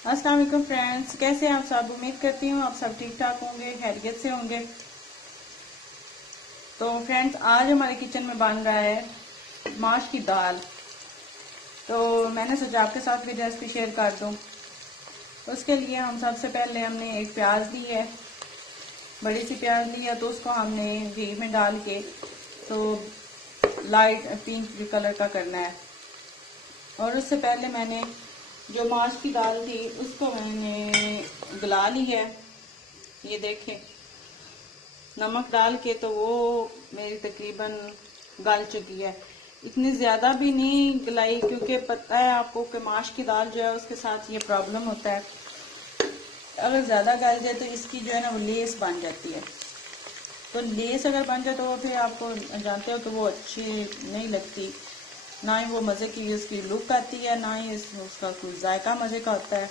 अस्सलाम वालेकुम फ्रेंड्स, कैसे हैं आप सब। उम्मीद करती हूँ आप सब ठीक ठाक होंगे, खैरियत से होंगे। तो फ्रेंड्स, आज हमारे किचन में बन रहा है माश की दाल। तो मैंने सोचा आपके साथ भी रेसिपी शेयर कर दूं। उसके लिए हम सबसे पहले हमने एक प्याज ली है, बड़ी सी प्याज ली है। तो उसको हमने घी में डाल के तो लाइट पिंक कलर का करना है। और उससे पहले मैंने जो माश की दाल थी उसको मैंने गला ली है। ये देखें, नमक डाल के तो वो मेरी तकरीबन गल चुकी है। इतनी ज्यादा भी नहीं गलाई, क्योंकि पता है आपको कि माश की दाल जो है उसके साथ ये प्रॉब्लम होता है, अगर ज्यादा गल जाए तो इसकी जो है ना वो लेस बन जाती है। तो लेस अगर बन जाए तो वो फिर आपको जानते हो तो वो अच्छी नहीं लगती, ना ही वो मज़े की उसकी लुक आती है, ना ही उसका कोई जायका मज़े का होता है।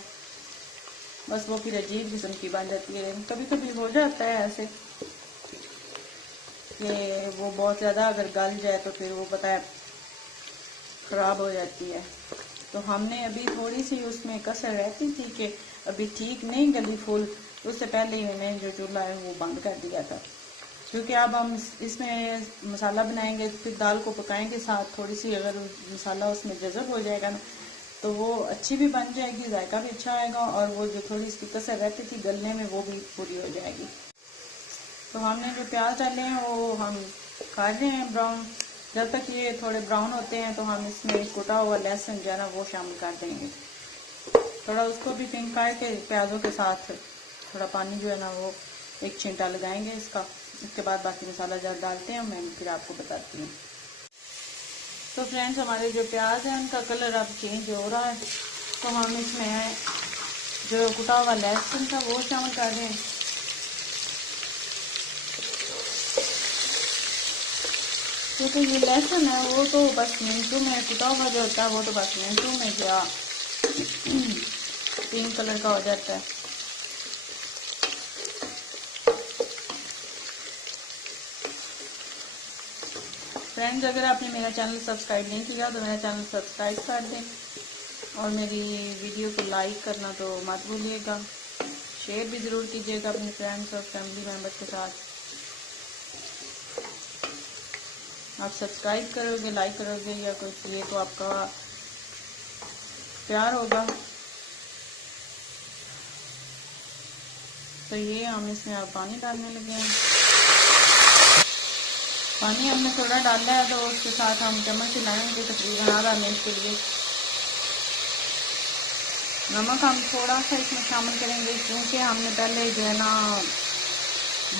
बस वो फिर अजीब किस्म की बन जाती है। कभी कभी हो जाता है ऐसे कि वो बहुत ज़्यादा अगर गल जाए तो फिर वो पता है ख़राब हो जाती है। तो हमने अभी थोड़ी सी उसमें कसर रहती थी कि अभी ठीक नहीं गली फुल, उससे पहले ही मैंने जो चूल्हा है वो बंद कर दिया था। क्योंकि अब हम इसमें मसाला बनाएंगे, फिर दाल को पकाएंगे साथ, थोड़ी सी अगर मसाला उसमें जज़ब हो जाएगा ना तो वो अच्छी भी बन जाएगी, जायका भी अच्छा आएगा, और वो जो थोड़ी इसकी कसर रहती थी गलने में वो भी पूरी हो जाएगी। तो हमने जो प्याज डाले हैं वो हम कर रहे हैं ब्राउन। जब तक ये थोड़े ब्राउन होते हैं तो हम इसमें कुटा हुआ लहसुन जो है ना वो शामिल कर देंगे। थोड़ा उसको भी पिंक करके प्याजों के साथ थोड़ा पानी जो है ना वो एक छींटा लगाएंगे इसका। इसके बाद बाकी मसाला जब डालते हैं मैं फिर आपको बताती हूँ। तो फ्रेंड्स, हमारे जो प्याज है उनका कलर अब चेंज हो रहा है। तो हम इसमें जो कुटा हुआ लहसुन था वो शामिल कर रहे हैं। क्योंकि ये लहसुन है वो तो बस मिनटों में, कुटा हुआ जो होता है वो तो बस मिनटों में क्या पिंक कलर का हो जाता है। फ्रेंड्स, अगर आपने मेरा चैनल सब्सक्राइब नहीं किया तो मेरा चैनल सब्सक्राइब कर दें, और मेरी वीडियो को लाइक करना तो मत भूलिएगा। शेयर भी ज़रूर कीजिएगा अपने फ्रेंड्स और फैमिली मेम्बर्स के साथ। आप सब्सक्राइब करोगे, लाइक करोगे या कुछ, ये तो आपका प्यार होगा। तो ये हम इसमें अब पानी डालने लगे हैं। पानी हमने थोड़ा डाला है तो उसके साथ हम चम्मच हिलाएंगे तकरीबन आधा मिनट के लिए। नमक हम थोड़ा सा इसमें शामिल करेंगे, क्योंकि हमने पहले जो है ना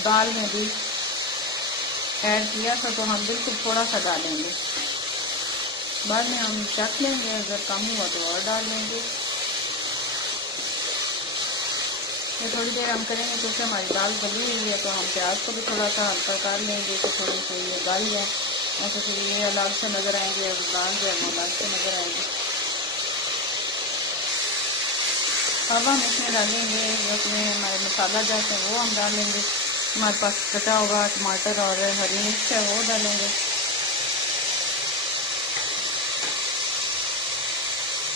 दाल में भी ऐड किया था, तो हम बिल्कुल थोड़ा सा डालेंगे। बाद में हम चख लेंगे, अगर कम हुआ तो और डाल लेंगे। ये थोड़ी देर हम करेंगे क्योंकि हमारी दाल गली हुई है, तो हम प्याज को भी थोड़ा सा हल्का कर लेंगे तो थोड़ी सी ये गल जाए। ऐसे फिर ये अलग से नज़र आएंगे और दाल जो है वो अलग से नज़र आएगी। अब हम इसमें डालेंगे उसमें हमारे मसाला जाते हैं वो हम डालेंगे। हमारे पास कटा हुआ टमाटर और हरी मिर्च है वो डालेंगे।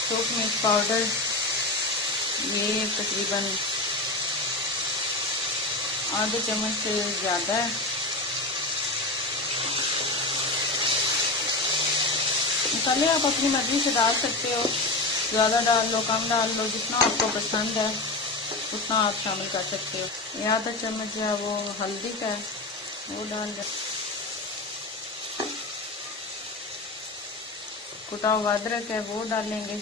सूख मिर्च पाउडर ये तकरीबन आधे चम्मच से ज़्यादा है। मसाले आप अपनी मर्जी से डाल सकते हो, ज़्यादा डाल लो कम डाल लो, जितना आपको पसंद है उतना आप शामिल कर सकते हो। ये आधा चम्मच है वो हल्दी का है वो डाल दो। कुटा हुआ अदरक है वो डालेंगे।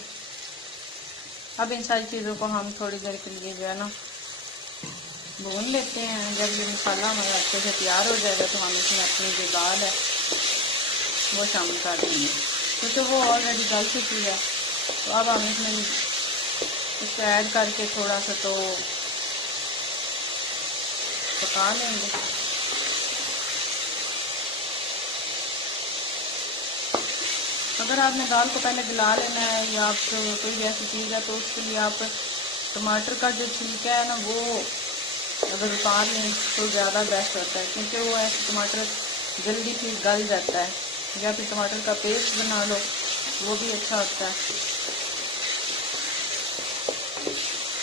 अब इन सारी चीज़ों को हम थोड़ी देर के लिए जो है ना भून लेते हैं। जब ये मसाला हमारा अच्छे से तैयार हो जाएगा तो हम इसमें अपनी जो दाल है वो शामिल कर देंगे, क्योंकि वो ऑलरेडी गल चुकी है। तो अब हम इसमें इसको ऐड करके थोड़ा सा तो पका लेंगे। अगर आपने दाल को पहले गला लेना है या आप कोई भी ऐसी चीज़ है तो उसके लिए आप टमाटर का जो छिलका है ना वो अगर उतार लें तो ज़्यादा बेस्ट होता है, क्योंकि वो ऐसे टमाटर जल्दी फिर गल जाता है। या फिर टमाटर का पेस्ट बना लो वो भी अच्छा होता है।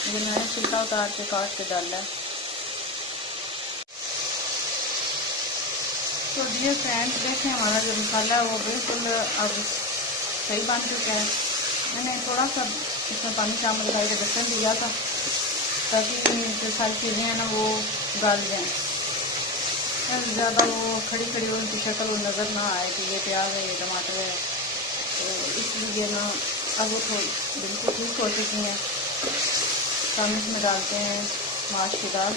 ये मैंने छिलका उतार के काट के डाला है। तो डियर फ्रेंड्स, देखें हमारा जो मसाला है वो बिल्कुल अब सही बन चुका है। मैंने थोड़ा सा इसमें पानी शामिल करके ढक्कन दिया था ताकि जो सारी चीज़ें हैं ना वो गल जाएँ, ज़्यादा वो खड़ी खड़ी उनकी शक्ल वो नज़र ना आए कि ये प्याज है, ये टमाटर है। तो इसलिए ना अब वो थोड़ी बिल्कुल ठीक हो चुकी हैं। तो हम इसमें डालते हैं माश की दाल।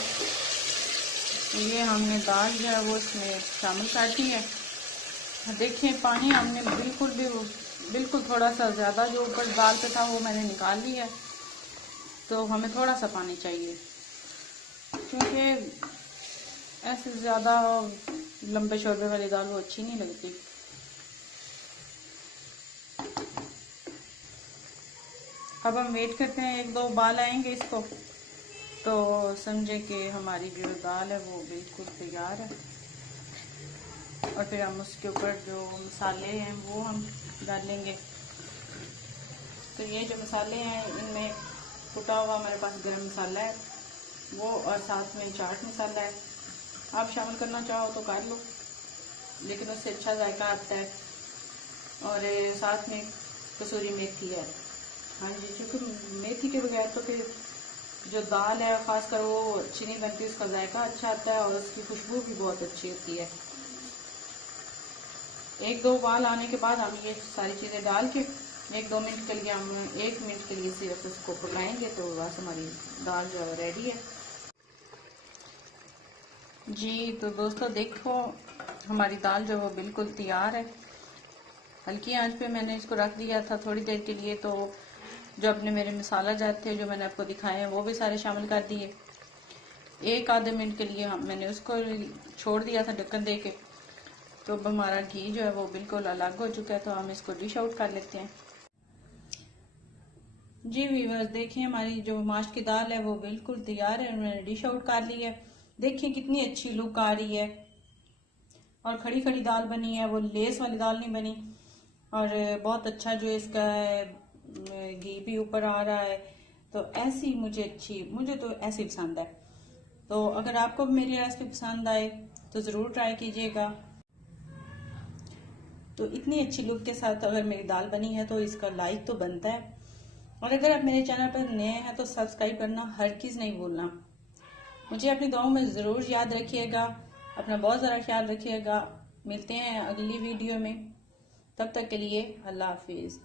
ये हमने दाल जो है वो इसमें शामिल कर दी है। देखिए पानी हमने बिल्कुल थोड़ा सा ज़्यादा जो ऊपर दाल पे था वो मैंने निकाल लिया है। तो हमें थोड़ा सा पानी चाहिए क्योंकि ऐसे ज़्यादा लंबे शोरबे वाली दाल वो अच्छी नहीं लगती। अब हम वेट करते हैं, 1-2 उबाल आएंगे इसको तो समझे कि हमारी जो दाल है वो बिल्कुल तैयार है। और फिर हम उसके ऊपर जो मसाले हैं वो हम डालेंगे। तो ये जो मसाले हैं इनमें कुटा हुआ हमारे पास गरम मसाला है वो, और साथ में चाट मसाला है। आप शामिल करना चाहो तो कर लो, लेकिन उससे अच्छा जायका आता है। और साथ में कसूरी मेथी है। हाँ जी, क्योंकि मेथी के बगैर तो फिर जो दाल है खासकर वो अच्छी नहीं बनती, उसका जायका अच्छा आता है और उसकी खुशबू भी बहुत अच्छी होती है। 1-2 उबाल आने के बाद हम ये सारी चीज़ें डाल के 1-2 मिनट के लिए हम 1 मिनट के लिए सिर्फ उसको पकाएंगे तो बस हमारी दाल जो है रेडी है जी। तो दोस्तों देखो हमारी दाल जो वो बिल्कुल तैयार है। हल्की आंच पे मैंने इसको रख दिया था थोड़ी देर के लिए। तो जो अपने मेरे मसाला जात थे जो मैंने आपको दिखाए हैं वो भी सारे शामिल कर दिए। 1-आधे मिनट के लिए मैंने उसको छोड़ दिया था ढक्कन दे के। तो अब हमारा घी जो है वो बिल्कुल अलग हो चुका है। तो हम इसको डिश आउट कर लेते हैं जी। व्यूअर्स देखिए हमारी जो माश की दाल है वो बिल्कुल तैयार है, मैंने डिश आउट कर ली है। देखिए कितनी अच्छी लुक आ रही है और खड़ी खड़ी दाल बनी है, वो लेस वाली दाल नहीं बनी। और बहुत अच्छा जो इसका घी भी ऊपर आ रहा है। तो ऐसी मुझे तो ऐसी पसंद है। तो अगर आपको मेरी रेसिपी पसंद आए तो ज़रूर ट्राई कीजिएगा। तो इतनी अच्छी लुक के साथ अगर मेरी दाल बनी है तो इसका लाइक तो बनता है। और अगर आप मेरे चैनल पर नए हैं तो सब्सक्राइब करना हरगिज़ नहीं भूलना। मुझे अपनी दुआओं में ज़रूर याद रखिएगा। अपना बहुत ज़्यादा ख्याल रखिएगा। मिलते हैं अगली वीडियो में, तब तक के लिए अल्लाह हाफिज़।